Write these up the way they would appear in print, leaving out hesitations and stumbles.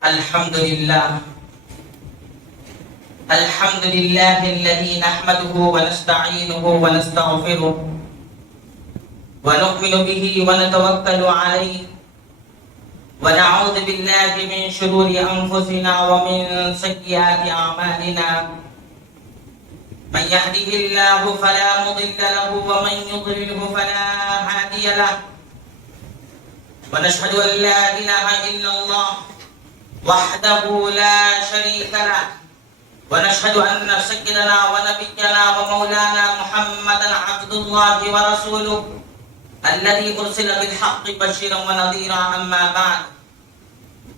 الحمد لله الذي نحمده ونستعينه ونستغفره ونؤمن به ونتوكل عليه ونعوذ بالله من شرور أنفسنا ومن سيئات أعمالنا من يهده الله فلا مضل له ومن يضلله فلا هادي له ونشهد أن لا إله إلا الله وحده لا شريك له ونشهد أن سيدنا ونبينا ومولانا محمدا عبد الله ورسوله الذي أرسل بالحق بشيرا ونذيرا. أما بعد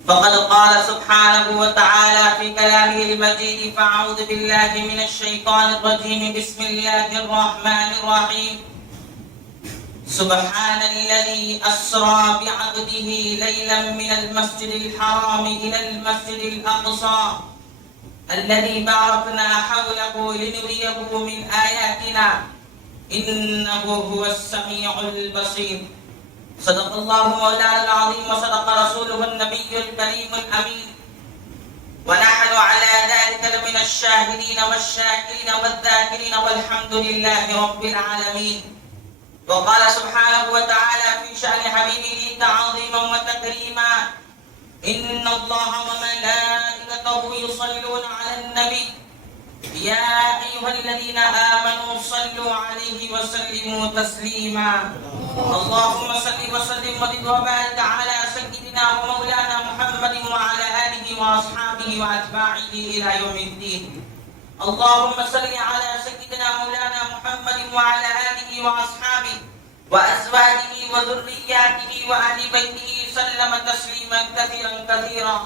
فقد قال سبحانه وتعالى في كلامه المجيد: فأعوذ بالله من الشيطان الرجيم. بسم الله الرحمن الرحيم. سبحان الذي أسرى بعبده ليلا من المسجد الحرام إلى المسجد الأقصى الذي باركنا حوله لنريه من آياتنا إنه هو السميع البصير. صدق الله مولانا العظيم وصدق رسوله النبي الكريم الأمين، ونحن على ذلك لمن الشاهدين والشاكرين والذاكرين والحمد لله رب العالمين. وقال سبحانه وتعالى في شأن حبيبه تعظيما وتكريما: إن الله وملائكته يصلون على النبي يا أيها الذين آمنوا صلوا عليه وسلموا تسليما. اللهم صل وسلم وزد وبارك على سيدنا ومولانا محمد وعلى آله وأصحابه وأتباعه إلى يوم الدين. اللهم صل على سيدنا مولانا محمد وعلى آله وأصحابه وأزواجه وذرياته وأهل بيته سلم تسليما كثيرا كثيرا.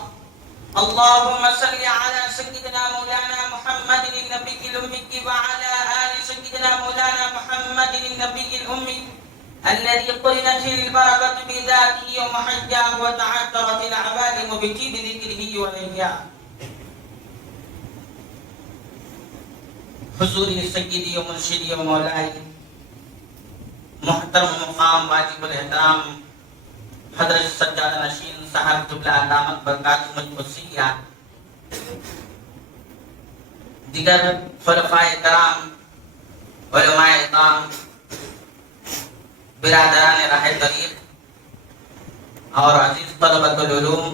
اللهم صل على سيدنا مولانا محمد النبي الأمي وعلى آل سيدنا مولانا محمد النبي الأمي الذي قرنت البركة بذاته ومحجاه وتعثرت العوالم بجيب ذكره والإحياء. حضوری سیدی و مرشدی و مولائی محترم مقام واجب الاحترام حضرت سجاد نشین صاحب جبلہ دامت برکاتہ القدسیہ، دیگر خلفائے کرام، علماء اکرام، برادران راہ طریق اور عزیز طلبۃ العلوم،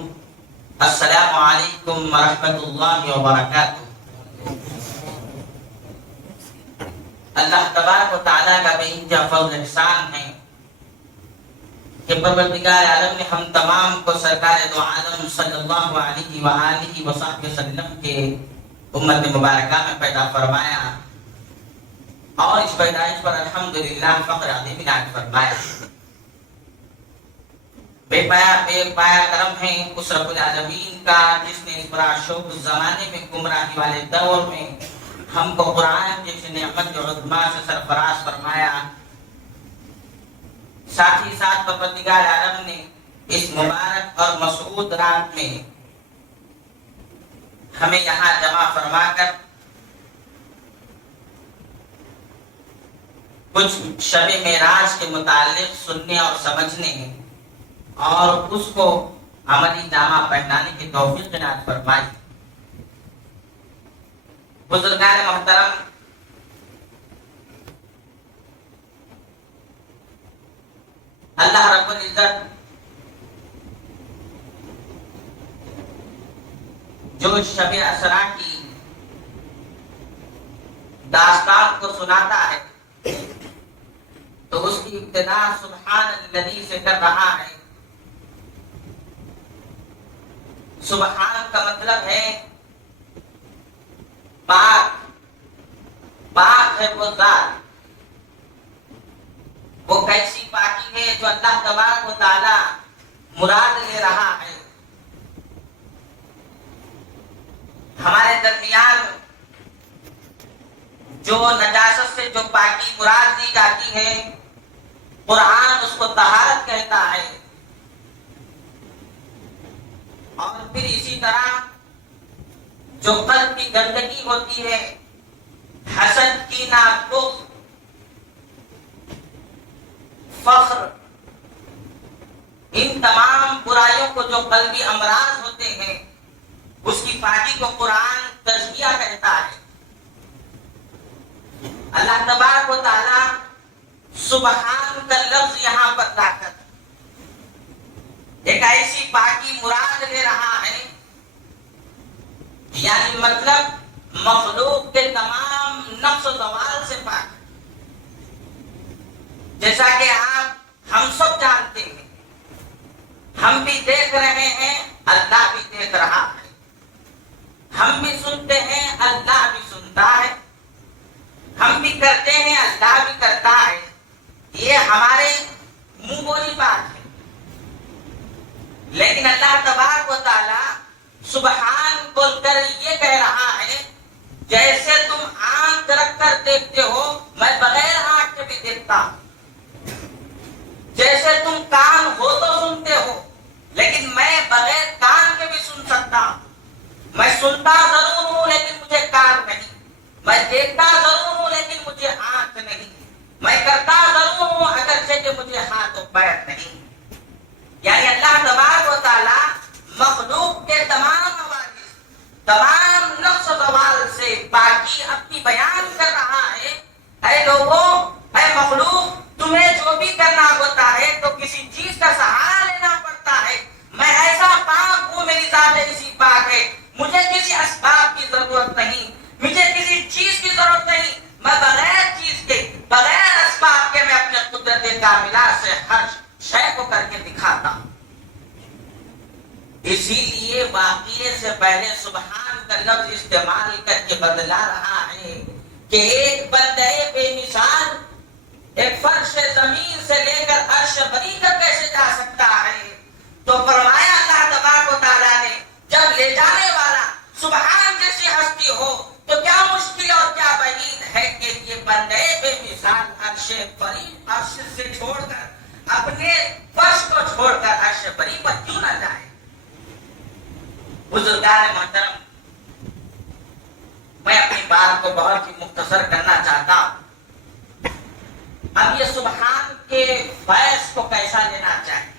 السلام علیکم ورحمۃ اللہ وبرکاتہ. اللہ تبارک و تعالیٰ کا بے انتہا فضل احسان ہے کہ پروردگار عالم نے ہم تمام کو سرکار دو عالم صلی اللہ علیہ وآلہ وصحبہ وسلم کے امت مبارکہ میں پیدا فرمایا اور اس پیدائش پر الحمدللہ فخر عظیم عنایت فرمایا. بے پایا کرم ہے اس رب العالمین کا جس نے اس برا شوق زمانے میں گمراہی والے دور میں ہم کو قرآن جیسے نعمت عظمیٰ سے سرفراز فرمایا. ساتھ ہی ساتھ پروردگار عالم نے اس مبارک اور مسعود رات میں ہمیں یہاں جمع فرما کر کچھ شب معراج کے متعلق سننے اور سمجھنے اور اس کو عملی جامہ پہنانے کی توفیق عنایت فرمائی. بزرگان محترم، اللہ رب العزت جو شب اسرا کی داستان کو سناتا ہے تو اس کی ابتدا سبحان الذی سے کر رہا ہے. سبحان کا مطلب ہے پاک. پاک ہے وہ ذات. وہ کیسی پاکی ہے جو اللہ تبارک و تعالی مراد لے رہا ہے. ہمارے درمیان جو نجاست سے جو پاکی مراد دی جاتی ہے قرآن اس کو طہارت کہتا ہے. اور پھر اسی طرح جو قلب کی گندگی ہوتی ہے، حسد، کینہ، بغض، فخر، ان تمام برائیوں کو جو قلبی امراض ہوتے ہیں اس کی پاکی کو قرآن تزکیہ کہتا ہے۔ اللہ تبارک و تعالی سبحان کا لفظ یہاں پر لا کر ایک ایسی پاکی مراد لے رہا ہے، یعنی مطلب مخلوق کے تمام نقص و زوال سے پاک۔ جیسا کہ ہم سب جانتے ہیں، ہم بھی دیکھ رہے ہیں، اللہ بھی دیکھ رہا ہے، ہم بھی سنتے ہیں، اللہ بھی سنتا ہے، ہم بھی کرتے ہیں، اللہ بھی کرتا ہے۔ یہ ہمارے منہ بولی بات ہے، لیکن اللہ تبارک و تعالی سبحان بول کر یہ کہہ رہا ہے جیسے تم آنکھ رکھ کر دیکھتے ہو میں بغیر آنکھ کے بھی دیکھتا ہوں، جیسے تم کان ہو تو سنتے ہو لیکن میں بغیر کان کے بھی سن سکتا ہوں، میں سنتا ضرور ہوں لیکن مجھے کان نہیں، میں دیکھتا ضرور ہوں لیکن مجھے آنکھ نہیں، میں کرتا ضرور ہوں اگرچہ کہ مجھے ہاتھ و پیر نہیں۔ یعنی اللہ تبارک و تعالی مخلوق کے تمام حوادث، تمام نقص و زوال سے پاکی اپنی بیان کر رہا ہے۔ اے لوگوں، اے مخلوق، تمہیں جو بھی کرنا ہوتا ہے تو کسی چیز کا سہارا لینا پڑتا ہے، میں ایسا پاک ہوں، میری ذات ایسی پاک ہے، مجھے کسی اسباب کی ضرورت نہیں، مجھے کسی چیز کی ضرورت نہیں، میں بغیر چیز کے، بغیر اسباب کے میں اپنے قدرت کاملہ سے ہر شے کو کر کے دکھاتا ہوں۔ اسی لیے واقعے سے پہلے سبحان کا لفظ استعمال کر کے بدلا رہا ہے کہ ایک بندے بے مثال ایک فرش زمین سے لے کر عرش بری تک کیسے جا سکتا ہے؟ تو فرمایا اللہ تبارک و تعالیٰ نے جب لے جانے والا سبحان جیسی ہستی ہو تو کیا مشکل اور کیا بعید ہے کہ یہ بندے بے مثال عرش بری، عرش سے چھوڑ کر اپنے فرش کو چھوڑ کر عرش بری پر کیوں نہ جائے؟ بزرگان محترم، میں اپنی بات کو بہت ہی مختصر کرنا چاہتا ہوں۔ اب یہ سبحان کے فیض کو کیسا لینا چاہیے؟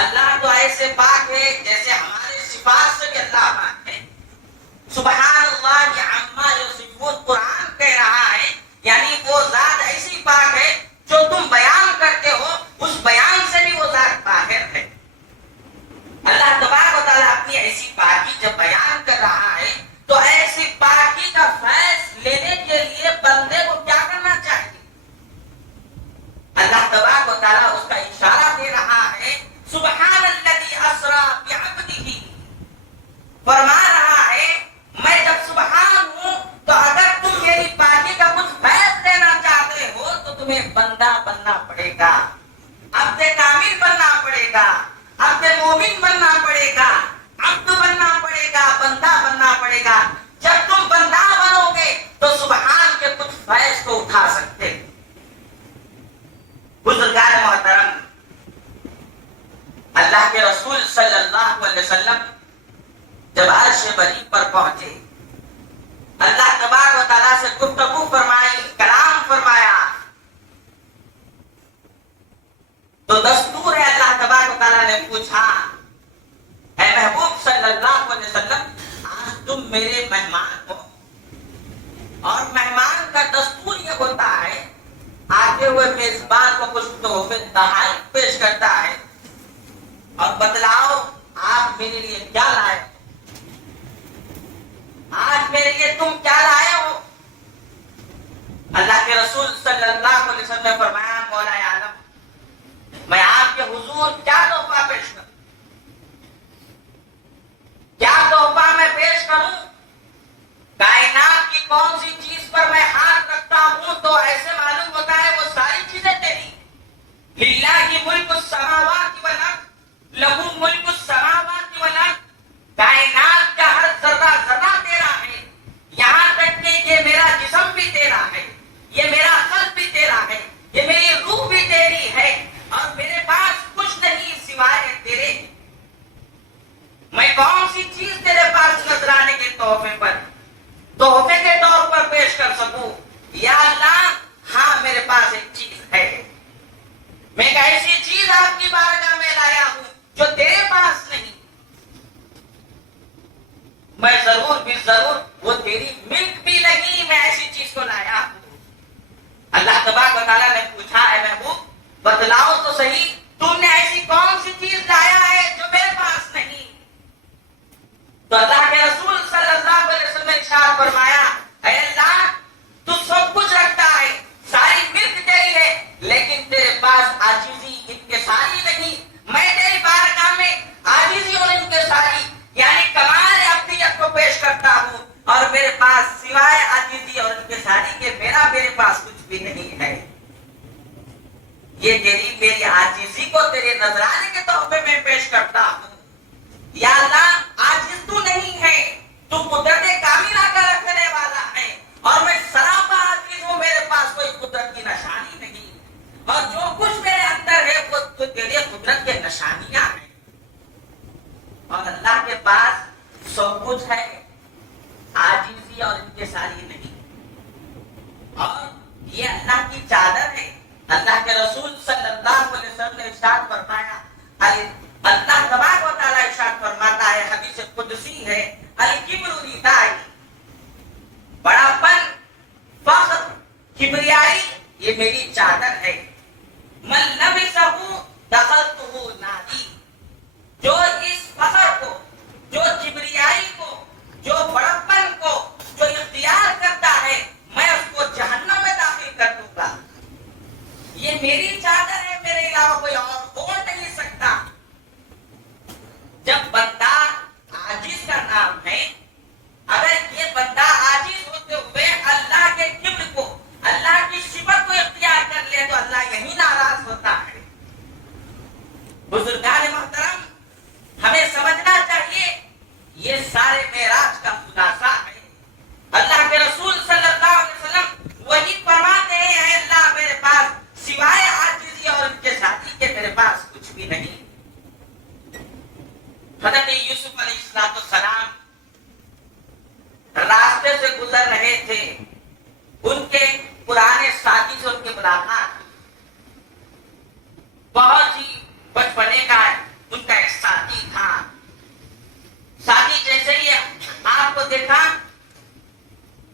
اللہ تو ایسے پاک ہے جیسے ہمارے صفات سے بھی اللہ پاک ہے۔ سبحان اللہ عما یصفون قرآن کہہ رہا ہے، یعنی وہ ذات ایسی پاک ہے جو تم بیان کرتے ہو اس بیان سے بھی وہ ذات باہر ہے۔ اللہ تبارک و تعالیٰ اپنی ایسی پاکی جب بیان کر رہا ہے تو ایسی پاکی کا فیض لینے کے لیے بندے کو کیا کرنا چاہیے؟ اللہ تبارک و تعالیٰ اس کا اشارہ دے رہا ہے، سبحان الذی اسری بعبدہ، فرما رہا ہے میں جب سبحان ہوں تو اگر تم میری پاکی کا کچھ فیض لینا چاہتے ہو تو تمہیں بندہ بننا پڑے گا، عبد کامل بننا پڑے گا، عبد مومن بننا پڑے گا، عبد بننا پڑے گا، بندہ بننا پڑے گا۔ جب تم بندہ بنو گے تو سبحان کے کچھ فیض کو اٹھا سکتے۔ بزرگان محترم، اللہ کے رسول صلی اللہ علیہ وسلم جب عرش بری پر پہنچے، اللہ تبارک و تعالیٰ سے گفتگو فرمائی، کلام فرمایا، تو دستور ہے اللہ تبارک و تعالیٰ نے پوچھا، اے محبوب صلی اللہ علیہ وسلم آج تم میرے مہمان ہو، اور مہمان کا دستور یہ ہوتا ہے آتے ہوئے میزبان کو کچھ تحفے تحائف پیش کرتا ہے، اور بتلاؤ آپ میرے لیے کیا لائے، آج میرے لیے تم کیا لائے ہو؟ اللہ کے رسول صلی اللہ علیہ وسلم نے فرمایا، مولا عالم میں آپ کے حضور کیا تحفہ پیش کروں، کیا تحفہ میں پیش کروں؟ کائنات کی کون سی چیز پر میں ہاتھ رکھتا ہوں تو ایسے معلوم ہوتا ہے وہ ساری چیزیں تیری۔ للہ ملک السماوات والارض، لہو ملک السماوات والارض، کائنات کا ہر ذرہ ذرہ تیرا ہے، یہاں تک کہ یہ میرا جسم بھی تیرا ہے، یہ میرا قلب بھی تیرا ہے، یہ میری روح بھی تیری ہے، اور میرے پاس کچھ نہیں سوائے تیرے۔ میں کون سی چیز تیرے پاس نذرانے کے تحفے کے طور پر پیش کر سکوں؟ یا اللہ، ہاں میرے پاس ایک چیز ہے، میں ایک ایسی چیز آپ کی بارگاہ میں لایا ہوں جو تیرے پاس نہیں۔ ضرور بھی ضرور وہ تیری ملک بھی نہیں میں ایسی چیز کو لایا ہوں۔ اللہ تبارک و تعالیٰ نے پوچھا اے محبوب بتلاؤ تو صحیح تم نے ایسی کون سی چیز لایا ہے جو میرے پاس نہیں؟ تو اللہ کے رسول صلی اللہ علیہ وسلم نے ارشاد فرمایا اے اللہ تو سب کچھ رکھتا ہے، ساری ملک تیری ہے، لیکن تیرے پاس عاجزی انکساری نہیں۔ میں تیری بارگاہ میں عاجزی اور انکساری یعنی کمال عبدیت کو پیش کرتا ہوں، اور میرے پاس سوائے عاجزی اور انکساری کے میرے پاس کچھ بھی نہیں ہے۔ یہ تیری میری عاجزی کو تیرے نذرانے کے تحفے میں پیش کرتا ہوں۔ یا اللہ عاجز تو نہیں ہے، تو قدرت کاملہ کا رکھنے والا ہے، اور میں سراپا عاجز ہوں، میرے پاس کوئی قدرت کی نشانی نہیں، اور جو کچھ میرے اندر ہے وہ تو تیرے قدرت کے نشانیاں ہیں۔ اور اللہ کے پاس سب کچھ ہے، عاجزی اور انکساری نہیں۔ اور یہ اللہ کی چادر ہے۔ اللہ کے رسول صلی اللہ علیہ وسلم نے ارشاد فرمایا، اللہ تبارک و تعالیٰ ارشاد فرماتا ہے، حدیث قدسی ہے، الکبر ردائی، بڑا پن، فخر، کبریائی یہ میری چادر ہے۔ من لبسہ دخلتہ ناری، جو اس فخر کو، جو کبریائی کو، جو بڑپن کو جو اختیار کرتا ہے میں اس کو جہنم میں داخل کر دوں گا۔ یہ میری چادر ہے، میرے علاوہ کوئی اور اوڑھ نہیں سکتا۔ جب بندہ عاجز کا نام ہے، اگر یہ بندہ عاجز ہوتے ہوئے اللہ کے کبر کو، اللہ کی صفت کو اختیار کر لے تو اللہ یہی ناراض ہوتا ہے۔ بزرگان محترم ہمیں سمجھنا چاہیے یہ سارے معراج کا خلاصہ ہے۔ اللہ کے رسول صلی اللہ علیہ وسلم وہی فرماتے ہیں اے اللہ میرے پاس سوائے عاجزی اور ان کے ساتھی کے میرے پاس کچھ بھی نہیں۔ حضرت یوسف علیہ السلام راستے سے گزر رہے تھے، ان کے پرانے ساتھی سے ان کی ملاقات، بہت ہی بچپنے کا ان کا ایک ساتھی تھا۔ ساتھی جیسے ہی آپ کو دیکھا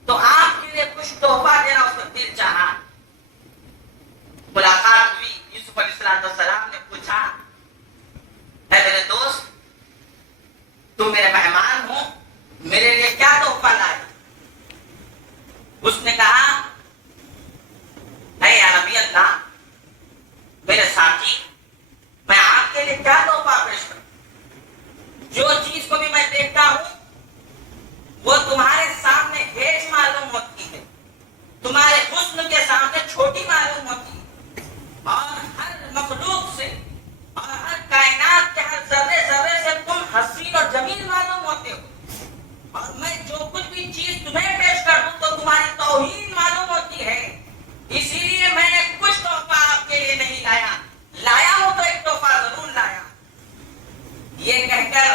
تو آپ کے لیے کچھ تحفہ دینا اس کا دل چاہا۔ ملاقات ہوئی، یوسف علیہ السلام نے پوچھا اے میرے دوست تم میرے مہمان ہو، میرے لیے کیا تحفہ لائے؟ اس نے کہا اے نبی اللہ میرے ساتھی میں آپ کے لیے کیا تحفہ پیش کروں؟ جو چیز کو بھی میں دیکھتا ہوں وہ تمہارے سامنے ہیج معلوم ہوتی ہے، تمہارے حسن کے سامنے چھوٹی معلوم ہوتی ہے، اور ہر مخلوق سے اور ہر کائنات کے ہر ذرے ذرے سے تم حسین اور جمیل معلوم ہوتے ہو، اور میں جو کچھ بھی چیز تمہیں پیش کر دوں تو تمہاری توہین معلوم ہوتی ہے۔ اسی لیے میں نے کچھ تحفہ آپ کے لیے نہیں لایا ہوں تو ایک تحفہ ضرور لایا۔ یہ کہہ کر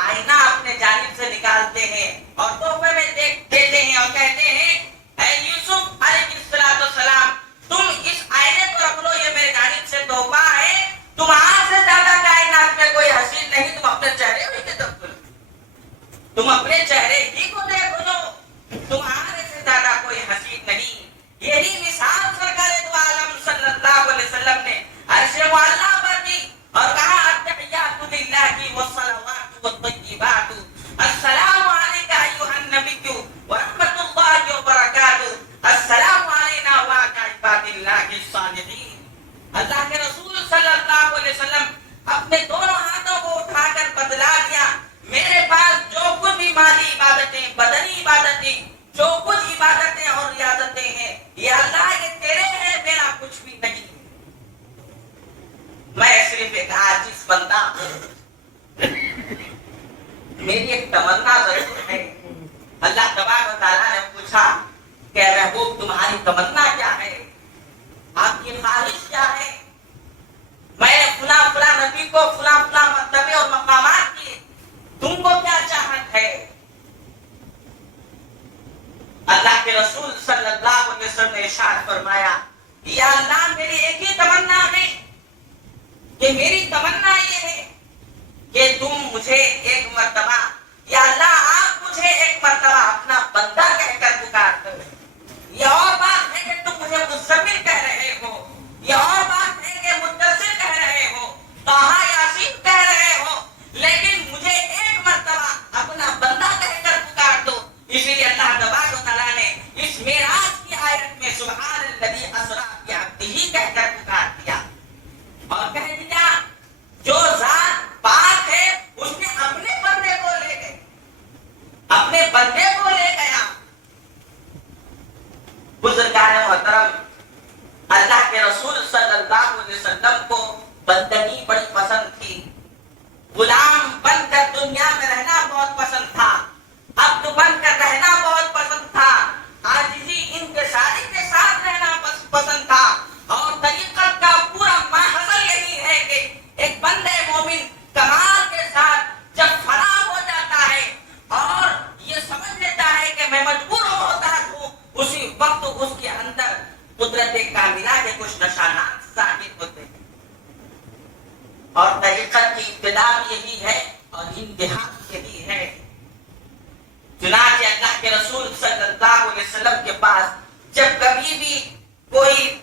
آئینہ اپنے جانب سے نکالتے ہیں اور تحفے میں دیتے ہیں اور کہتے ہیں اے یوسف علیہ السلام تم اس آئینے کو رکھ لو، یہ میرے جانب سے تحفہ ہے، تم آپ سے زیادہ کائنات میں کوئی حسین نہیں، تم اپنے چہرے ہی کی طرف کرو، تم اپنے چہرے ہی کو دیکھ لو، تمہارے سے زیادہ کوئی حسین نہیں۔ یہی مثال سرکار دو عالم صلی اللہ علیہ وسلم نے عرش معلیٰ پر دی اور کہا التحیات للہ والصلوات والطیبات السلام علیک ایھا النبی ورحمۃ اللہ وبرکاتہ السلام علینا وعلی عباد اللہ الصالحین۔ اللہ کے رسول صلی اللہ علیہ وسلم اپنے دونوں ہاتھوں کو اٹھا کر بدلا دیا، میرے پاس جو کچھ بھی مالی عبادتیں، بدنی عبادتیں، جو کچھ عبادتیں اور ریاضتیں ہیں یہ اللہ یہ تیرے ہیں، میرا کچھ بھی نہیں، میں صرف ایک عاجز بندہ ہوں، میری ایک تمنا ضرور ہے۔ اللہ تبارک و تعالیٰ نے پوچھا کہ اے محبوب تمہاری تمنا کیا ہے، آپ کی خواہش کیا ہے؟ میں نے فلاں فلاں نبی کو فلاں فلاں مرتبے اور مقامات دیے، تم کو کیا چاہت ہے؟ اللہ کے رسول صلی اللہ علیہ وسلم نے ارشاد فرمایا یا اللہ میری ایک ہی تمنا ہے، کہ میری تمنا یہ ہے کہ تم مجھے ایک مرتبہ یا اللہ آپ مجھے امتحان کے لیے ہے. چنانچہ اللہ کے رسول صلی اللہ علیہ وسلم کے پاس جب کبھی بھی کوئی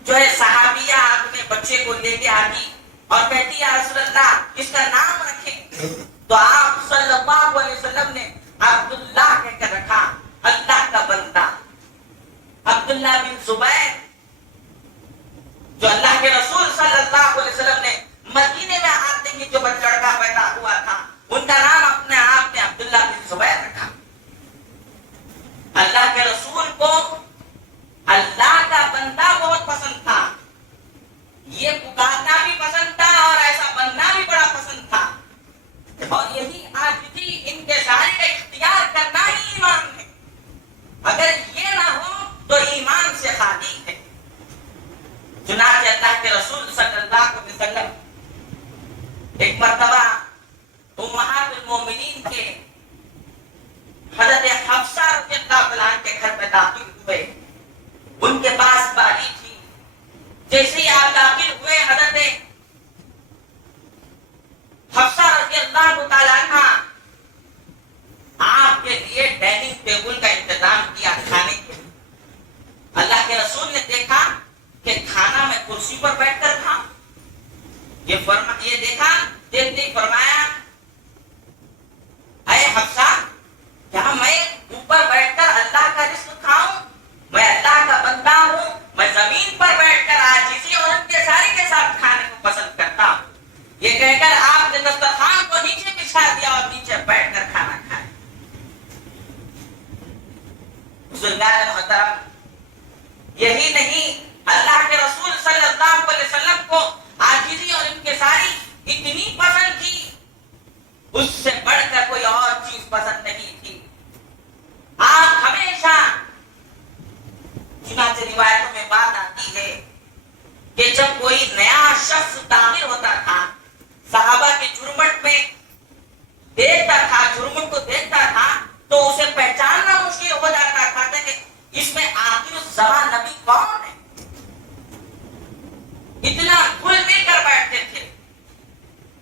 جو ہے صحابیہ اپنے بچے کو لے کے آتی اور کہتی یا رسول اللہ اس کا نام رکھیں، تو آپ صلی اللہ علیہ وسلم نے عبداللہ کہہ کر رکھا، اللہ کا بندہ. عبداللہ بن زبیر جو اللہ کے رسول صلی اللہ علیہ وسلم نے مدینے میں آتے ہی جو لڑکا پیدا ہوا تھا، ان کا نام اپنے آپ میں عبداللہ بن زبیر رکھا. اللہ کے رسول کو اللہ کا بندہ بہت پسند تھا، یہ پکارنا بھی پسند تھا اور ایسا بننا بھی بڑا پسند تھا. اور یہی آج بھی انکساری کا اختیار کرنا ہی ایمان ہے. اگر یہ نہ ہو تو ایمان سے خالی ہے. چنانچہ اللہ کے رسول صلی اللہ علیہ وسلم ایک مرتبہ امہات المومنین کے حضرت حفصہ رضی اللہ عنہا کے گھر میں داخل ہوئے. ان کے پاس باری تھی. جیسے ہی آپ داخل ہوئے، حضرت حفصہ رضی اللہ تعالیٰ عنہ آپ کے لیے ڈائننگ ٹیبل کا انتظام کیا کھانے کے. اللہ کے رسول نے دیکھا کہ کھانا میں کرسی پر بیٹھ کر کھا. یہ دیکھا، دیکھتے فرمایا اے حفصہ، کیا میں اوپر بیٹھ کر اللہ کا رزق کھاؤں؟ میں اللہ کا بندہ ہوں، میں زمین پر بیٹھ کر عاجزی اور انکساری کے ساتھ کھانے کو پسند کرتا ہوں. یہ کہہ کر آپ نے دسترخوان کو نیچے بچھا دیا اور نیچے بیٹھ کر کھانا کھایا. بزرگان محترم، یہی نہیں، اللہ کے رسول صلی اللہ علیہ وسلم کو عاجزی اور انکساری اتنی پسند تھی، اس سے بڑھ کر کوئی اور چیز پسند نہیں تھی. آپ ہمیشہ، چنانچہ روایتوں میں بات آتی ہے کہ جب کوئی نیا شخص داخل ہوتا تھا، صحابہ کی جھرمٹ میں دیکھتا تھا، جھرمٹ کو دیکھتا تھا تو اسے پہچاننا مشکل ہو جاتا تھا کہ اس میں آخر الزمان نبی کون ہے. اتنا گھل مل کر بیٹھتے تھے،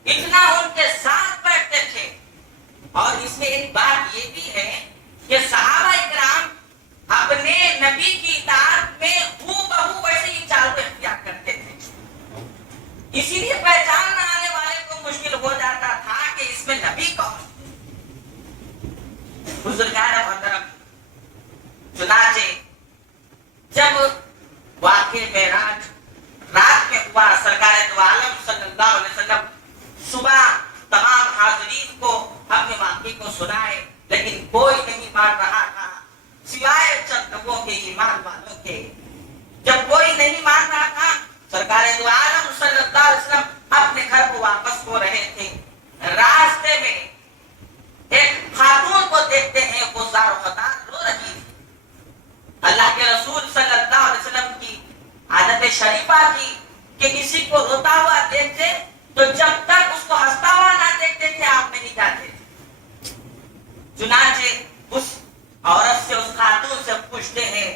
اتنا ان کے ساتھ بیٹھتے تھے. اور اس میں ایک بات یہ بھی ہے کہ صحابہ اکرام اپنے نبی کی اطاعت میں ہو بہو ویسے ہی چال کو اختیار کرتے تھے. اسی لیے پہچان آنے والے کو مشکل ہو جاتا تھا کہ اس میں نبی کون. بزرگان محترم، چنانچہ جب واقع معراج رات میں ہوا، سرکار دو عالم صلی اللہ علیہ وسلم صبح تمام حاضرین کو اپنے واقعے کو سنائے، لیکن کوئی نہیں مان رہا تھا سوائے چند لوگوں کے، ایمان والوں کے. جب کوئی نہیں مان رہا تھا، سرکار دو عالم صلی اللہ علیہ وسلم اپنے گھر کو واپس ہو رہے تھے. راستے میں ایک خاتون کو دیکھتے ہیں، وہ زار و خطار رو رہی تھی. اللہ کے رسول صلی اللہ علیہ وسلم کی عادت شریفہ تھی کہ کسی کو روتا ہوا دیکھتے تو جب تک اس کو ہنستا ہوا نہ دیکھتے تھے آپ نہیں جاتے تھے. چنانچہ اس عورت سے، اس خاتون سے پوچھتے ہیں،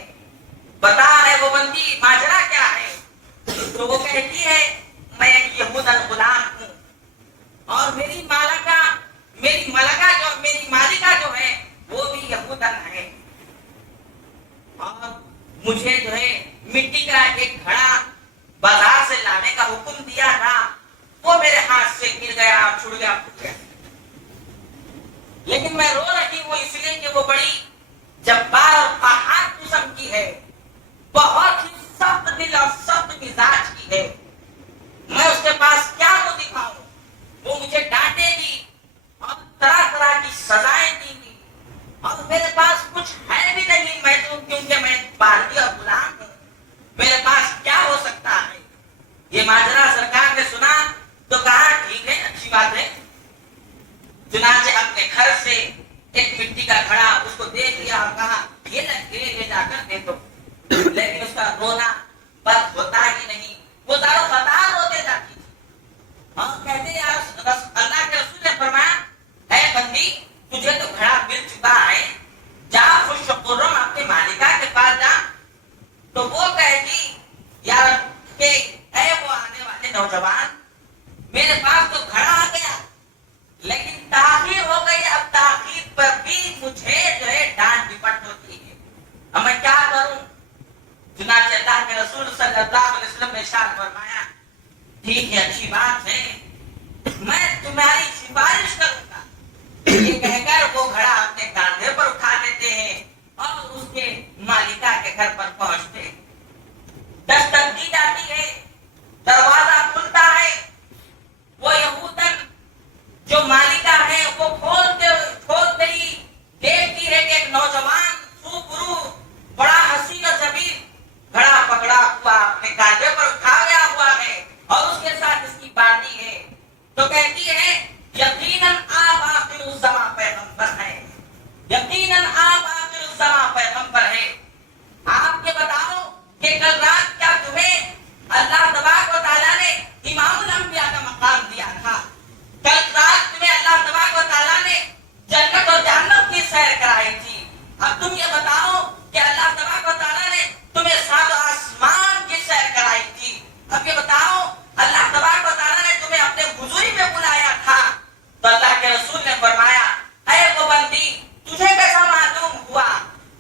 بتا رہے وہ بندی ماجرا کیا ہے؟ تو وہ کہتی ہے میں ایک یہودن غلام ہوں اور میری مالکہ جو ہے وہ بھی یہودن ہے، اور مجھے جو ہے مٹی کا ایک گھڑا بازار سے لانے کا حکم دیا تھا، وہ میرے ہاتھ سے گر گیا، چھوٹ گیا، پھٹ گیا. لیکن میں رو رہی ہوں اس لیے کہ وہ بڑی جبار اور پہاڑ قسم کی ہے، بہت ہی سخت دل اور سخت مزاج کی ہے. میں اس کے پاس کیا منہ دکھاؤں؟ وہ مجھے ڈانٹے گی اور طرح طرح کی سزائیں دیں گی، اور میرے پاس کچھ ہے بھی نہیں، میں تو کیونکہ میں باغی اور غلام ہوں، میرے پاس کیا ہو سکتا ہے. یہ ماجرا سرکار نے سنا تو کہا ٹھیک ہے، اچھی بات ہے. چنانچہ اپنے گھر سے ایک مٹی کا گھڑا اس کو دے دیا اور کہا یہ لے جا کر دے دو. لیکن اس کا رونا بند ہوتا ہی نہیں، وہ دار و خطار روتے جاتی تھی. اور کہتے اللہ کے رسول نے فرمایا اے بندی، تجھے تو گھڑا مل چکا ہے، جا خوش خرم اپنے مالکہ کے پاس جا. تو وہ کہتی یار کہ اے وہ آنے والے نوجوان، میرے پاس تو گھڑا آ گیا، لیکن رسول صلی اللہ علیہ وسلم نے ارشاد فرمایا ٹھیک ہے اچھی بات ہے میں تمہاری سفارش کروں گا، یہ کہہ کر وہ گھڑا اپنے کاندھے پر اٹھا لیتے ہیں اور اس کے مالکہ کے گھر پر پہنچتے ہیں۔ دستک دی جاتی ہے، دروازہ کھلتا ہے، وہ یہودن جو مالکہ ہے وہ کھولتے ہی دیکھتی ہے کہ ایک نوجوان سوپرو بڑا حسین و جمیل گھڑا پکڑا ہوا اپنے کاندھے پر اٹھایا ہوا ہے اور اس کے ساتھ اس کی باندھی ہے، تو کہتی ہے یقیناً آپ آخر الزماں پیغمبر ہیں، یقیناً آپ آخر الزماں پیغمبر ہیں۔ آپ یہ بتاؤ کہ کل رات کیا تمہیں اللہ تبارک و تعالیٰ نے امام الانبیاء کا مقام دیا تھا؟ کل رات تمہیں اللہ تبارک و تعالیٰ نے جنت اور جہنم کی سیر کرائی تھی، اب تم یہ بتاؤ کہ اللہ تبارک و تعالیٰ نے تمہیں سات آسمان کی سیر کرائی تھی، اب یہ بتاؤ اللہ تبارک و تعالیٰ نے تمہیں اپنے حضوری میں بلایا تھا، تو اللہ کے رسول نے فرمایا اے وہ بندی تجھے کیسا معلوم ہوا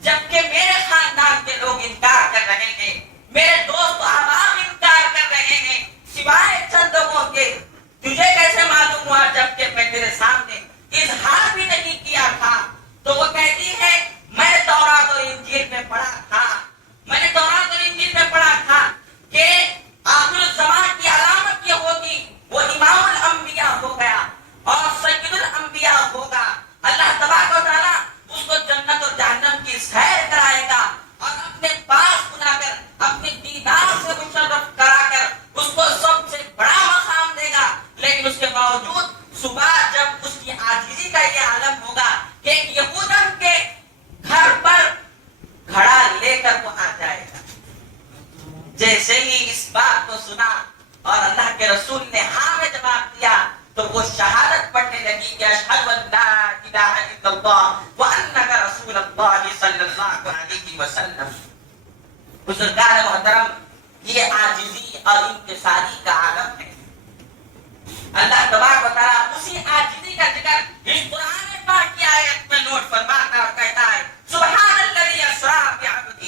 جبکہ میرے خاندان کے لوگ انکار کر رہے ہیں، میرے دوست احباب انکار کر رہے ہیں سوائے چند لوگوں کے، تجھے کیسے معلوم ہوا جبکہ میں تیرے سامنے اظہار بھی نہیں کیا تھا؟ تو وہ کہتی ہے میں نے تورات اور انجیل میں پڑھا تھا، میں نے تورات اور انجیل میں پڑھا تھا کہ آخر الزمان کی علامت یہ ہوگی وہ امام الانبیاء ہو گیا اور سید الانبیاء ہوگا، اللہ تبارک و تعالیٰ اس کو جنت اور جہنم کی سیر کرائے گا اور اپنے پاس بلا کر اپنے دیدار سے مشرف کرا کر اس کو سب سے بڑا مقام دے گا، لیکن اس کے باوجود صبح جب اس کی عاجزی کا یہ عالم ہوگا کہ یہودن کے گھر پر گھڑا لے کر وہ آ جائے گا، جیسے ہی اس بات کو سنا اور اللہ کے رسول نے ہاں میں جواب دیا تو وہ شہادت پڑھنے لگی کہ اشہد ان لا الہ الا اللہ وانک رسول اللہ صلی اللہ علیہ وسلم۔ بزرگان محترم یہ عاجزی اور انکساری کا عالم ہے، اللہ تبارک و تعالیٰ اسی عاجزی کا ذکر اس قرآن پاک کی آیت میں نوٹ فرماتا اور کہتا ہے سبحان الذی اسریٰ بعبدہ،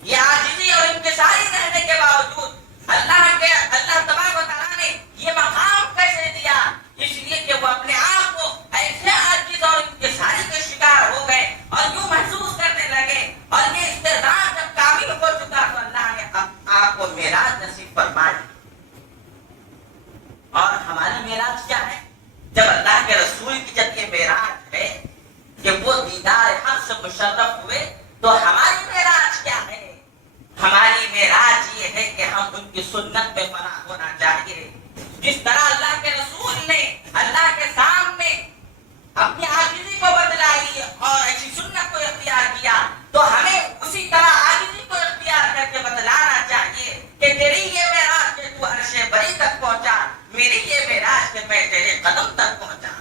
یہ عاجزی اور انکساری رہنے کے باوجود اللہ تبارک و تعالیٰ نے یہ مقام کیسے دیا؟ اس لیے کہ وہ اپنے آپ کو ایسے عاجز اور انکساری کے شکار ہو گئے اور یوں محسوس کرنے لگے اور یہ استعداد جب کامل ہو چکا تو اللہ نے آپ کو معراج نصیب فرمائی۔ اور ہماری معراج کیا ہے؟ جب اللہ کے رسول کی جب یہ معراج ہے کہ وہ دیدار حق سے مشرف ہوئے تو ہماری معراج کیا ہے؟ ہماری معراج یہ ہے کہ ہم ان کی سنت پہ فنا ہونا چاہیے، جس طرح اللہ کے رسول نے اللہ کے سامنے اپنی عاجزی کو بتلائی اور ایسی سنت کو اختیار کیا تو ہمیں اسی طرح عاجزی کو اختیار کر کے بتلانا چاہیے کہ تیری یہ معراج کہ تو عرش بری تک پہنچا، میری یہ معراج کہ میں تیرے قدم تک پہنچا۔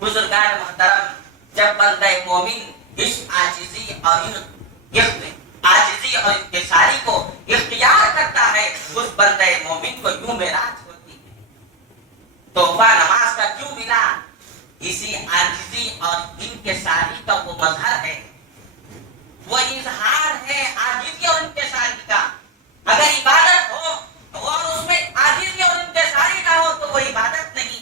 بزرگان محترم جب بندہ مومن اس عاجزی اور انکساری کو اختیار کرتا ہے اس بندہ مومن کو یوں معراج ہوتی ہے۔ تحفہ نماز کا کیوں ملا؟ اسی عاجزی اور انکساری کا وہ مظہر ہے، وہ اظہار ہے عاجزی اور انکساری کا۔ اگر عبادت ہو اور اس میں عاجزی اور انکساری نہ ہو تو وہ عبادت نہیں،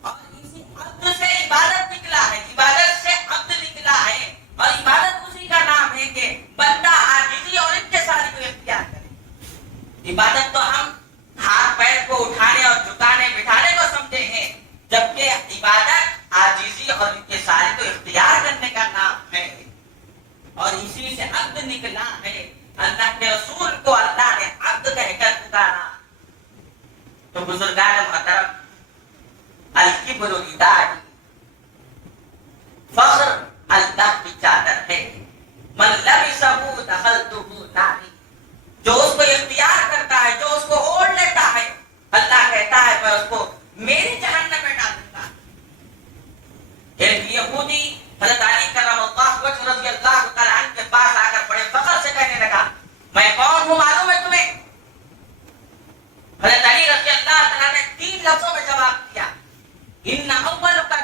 اور اسی عبد سے عبادت نکلا ہے، عبادت سے عبد نکلا ہے، اور عبادت اسی کا نام ہے کہ بندہ عاجزی اور انکساری کو اختیار کرے۔ عبادت تو ہم ہاتھ پیر کو اٹھانے اور جھکانے بٹھانے کو سمجھے ہیں، جبکہ عبادت عاجزی اور انکساری کو اختیار کرنے کا نام ہے، اور اسی سے عبد نکلا ہے۔ اللہ کے رسول کو اللہ نے عبد کہہ کر پکارا۔ تو بزرگان محترم الکبر رداء، فخر اللہ کی چادر ہے، من لبسہ دخلتہ ناری، جو اس کو اختیار کرتا ہے، جو اس کو اوڑھ لیتا ہے، اللہ کہتا ہے میں اس کو میری جہنم میں ڈال دوں گا۔ ایک یہودی حضرت علی کرم اللہ وجہ رضی اللہ تعالیٰ عنہ کے پاس آ کر بڑے فخر سے کہنے لگا میں کون ہوں معلوم ہے تمہیں؟ حضرت علی رضی اللہ تعالیٰ نے 3 لفظوں میں جواب دیا، ان اول کا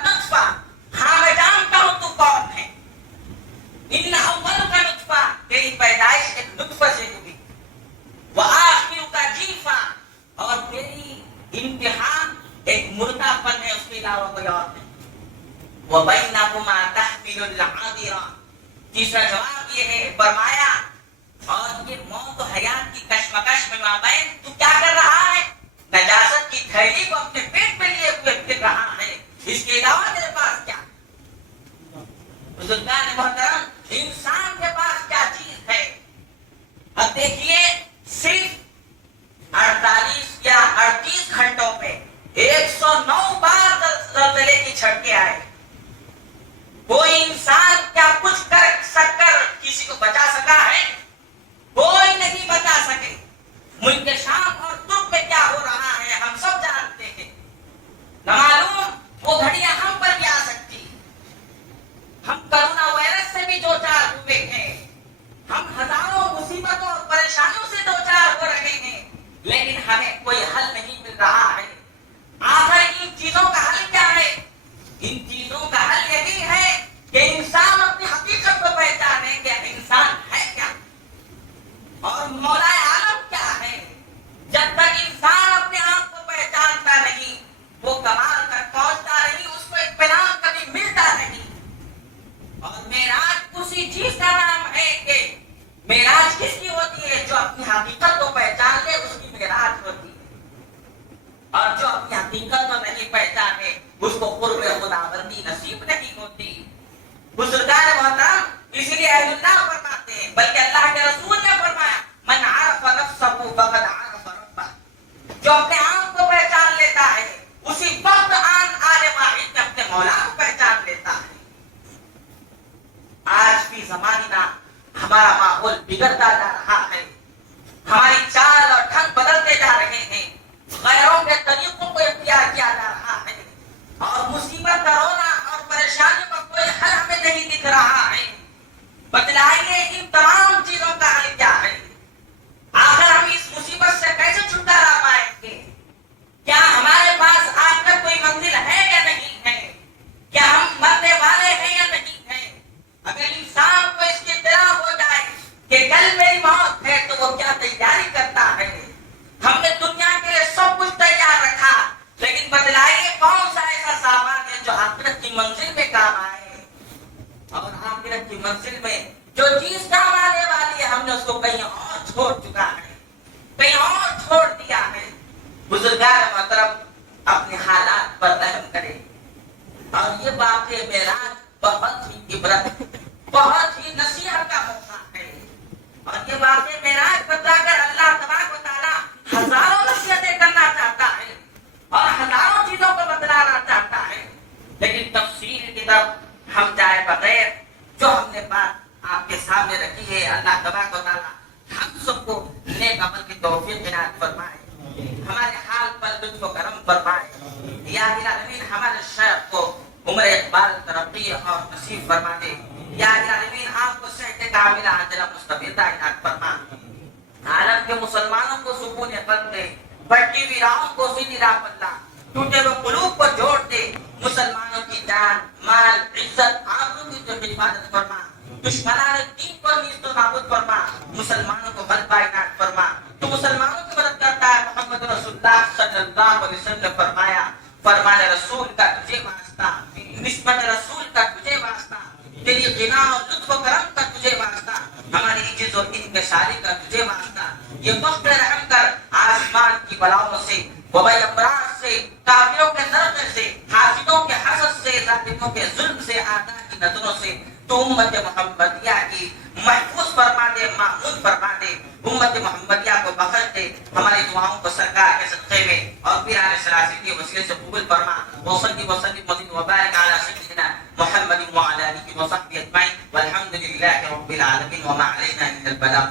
علاوہ کوئی اور نہیں. وَبَيْنَهُمَا تَحْمِلُ الْعَذِرَ. تیسرا جواب یہ ہے فرمایا اور یہ موت و حیات کی کشمکش میں مابین تو کیا کر رہا ہے؟ نجاست کی تھیلی کو اپنے پیٹ میں لیے ہوئے پھر رہا ہے. اس کے علاوہ تیرے پاس کیا؟ بزرگان محترم انسان کے پاس کیا چیز ہے؟ اب دیکھیے صرف 48 یا 38 گھنٹوں پہ 109 بار زلزلے کی جھٹکے آئے. کوئی انسان کیا کچھ کر کسی کو بچا سکا ہے؟ کوئی نہیں بچا سکے. ملک شام اور ترک میں کیا ہو رہا ہے ہم سب جانتے ہیں. نہ معلوم وہ گھڑیاں ہم پر بھی آ سکتی. ہم کرونا وائرس سے بھی دو چار ہوئے ہیں. ہم ہزاروں مصیبتوں اور پریشانیوں سے دو چار ہو رہے ہیں لیکن ہمیں کوئی حل نہیں مل رہا ہے. آخر ان چیزوں کا حل کیا ہے؟ ان چیزوں کا حل یہ بھی ہے کہ انسان اپنی حقیقت کو پہچانے کہ انسان ہے کیا اور مولا عالم کیا ہے. جب تک انسان اپنے آپ کو پہچانتا نہیں وہ کمال تک پہنچتا نہیں, اس کو اطمینان کبھی ملتا نہیں. اور معراج اسی چیز کا نام ہے کہ معراج کس کی ہوتی ہے؟ جو اپنی حقیقت کو پہچان لے اس کی معراج ہوتی ہے. اور جو اپنی حقیقت کو نہیں پہچانے اس کو قرب خداوندی نصیب نہیں ہوتی. بزرگان محترم اسی لیے اہل اللہ فرماتے ہیں بلکہ اللہ کے رسول نے فرمایا من عرف نفسه فقد عرف ربه. جو اپنے آپ کو پہچان لیتا ہے اسی وقت آنے واحد میں اپنے مولا کو پہچان لیتا ہے. آج بھی زمانہ ہمارا ماحول بگڑتا جا رہا ہے. ہماری چال اور ڈھنگ بدلتے جا رہے ہیں. غیروں کے طریقوں کو اختیار کیا جا رہا ہے اور مصیبت کرونا اور پریشانیوں کا کوئی حل ہمیں نہیں دکھ رہا ہے. بتلائیے ان تمام چیزوں کا حل کیا ہے؟ آخر ہم اس مصیبت سے کیسے چھٹکارا پائیں گے؟ کیا ہمارے پاس آج تک کوئی منزل ہے یا نہیں ہے؟ کیا ہم مرنے والے ہیں یا نہیں ہیں؟ اگر انسان کو اس کی اطلاع ہو جائے کہ کل میری موت ہے تو وہ کیا تیاری کرتا ہے؟ ہم نے دنیا کے لیے سب کچھ تیار رکھا لیکن بتلائیے کون سا ایسا سامان ہے جو آخرت کی منزل میں کام آئے؟ اور آخرت کی منزل میں جو چیز کام آنے والی ہے ہم نے اس کو کہیں اور چھوڑ چکا ہے, کہیں اور چھوڑ دیا ہے. بزرگان محترم اپنے حالات پر رحم کرے. اور یہ واقعہ معراج بہت ہی عبرت, بہت ہی نصیحت کا موقع ہے. اور یہ واقعہ معراج بتا کر اللہ تبارک و تعالیٰ ہزاروں نصیحتیں کرنا چاہتا ہے اور ہزاروں چیزوں کو بتلانا چاہتا ہے. لیکن تفصیل کی طرف ہم جائے بغیر جو ہم نے بات آپ کے سامنے رکھی ہے اللہ تبارک و تعالیٰ ہم سب کو نیک عمل کی توفیق عنایت فرمائے, ہمارے حال پر لطف و کرم فرمائے. یا العالمین ہمارے شیخ کو عمر اقبال ترقی اور نصیب فرما دے. یا العالمین آپ کو صحت کاملہ عاجلہ مستمرہ عنایت فرما. عالم کے مسلمانوں کو سکون قلب دے, بھٹکی ہوئی راہوں کو سیدھی راہ پر لا, ٹوٹے ہوئے قلوب کو جوڑ دے. مسلمانوں کی جان, مال, عزت, آبرو کی تو حفاظت فرما. دشمنان دین پر نیست و نابود فرما. مسلمانوں کو غلبہ عنایت فرما. تو مسلمانوں کی مدد کرتا ہے محمد رسول اللہ صلی اللہ علیہ وسلم فرمایا فرمان رسول کا تجھے واسطہ, نسبت رسول کا تجھے واسطہ, تیری غنا اور لطف و کرم کا تجھے واسطہ, ہماری عزت اور انکساری کا تجھے واسطہ. یہ وقت رحم کر آسمان کی بلاؤں سے, وبائی امراض سے, کافروں کے نرقے سے, حاسدوں کے حسد سے, ظالموں کے ظلم سے, اعداء کی نظروں سے تو امت محمدیہ کی محفوظ فرما دے, معمول فرما دے. امت محمدیہ کو بخش دے. ہماری دعاؤں کو سرکار کے صدقے میں اور پیر علیہ السلام کے وسیلے سے قبول فرما. وصلی وسلم وزد وبارک علی سیدنا محمد وعلی آلہ وصحبہ اجمعین والحمد للہ رب العالمین وما علینا الا البلاغ.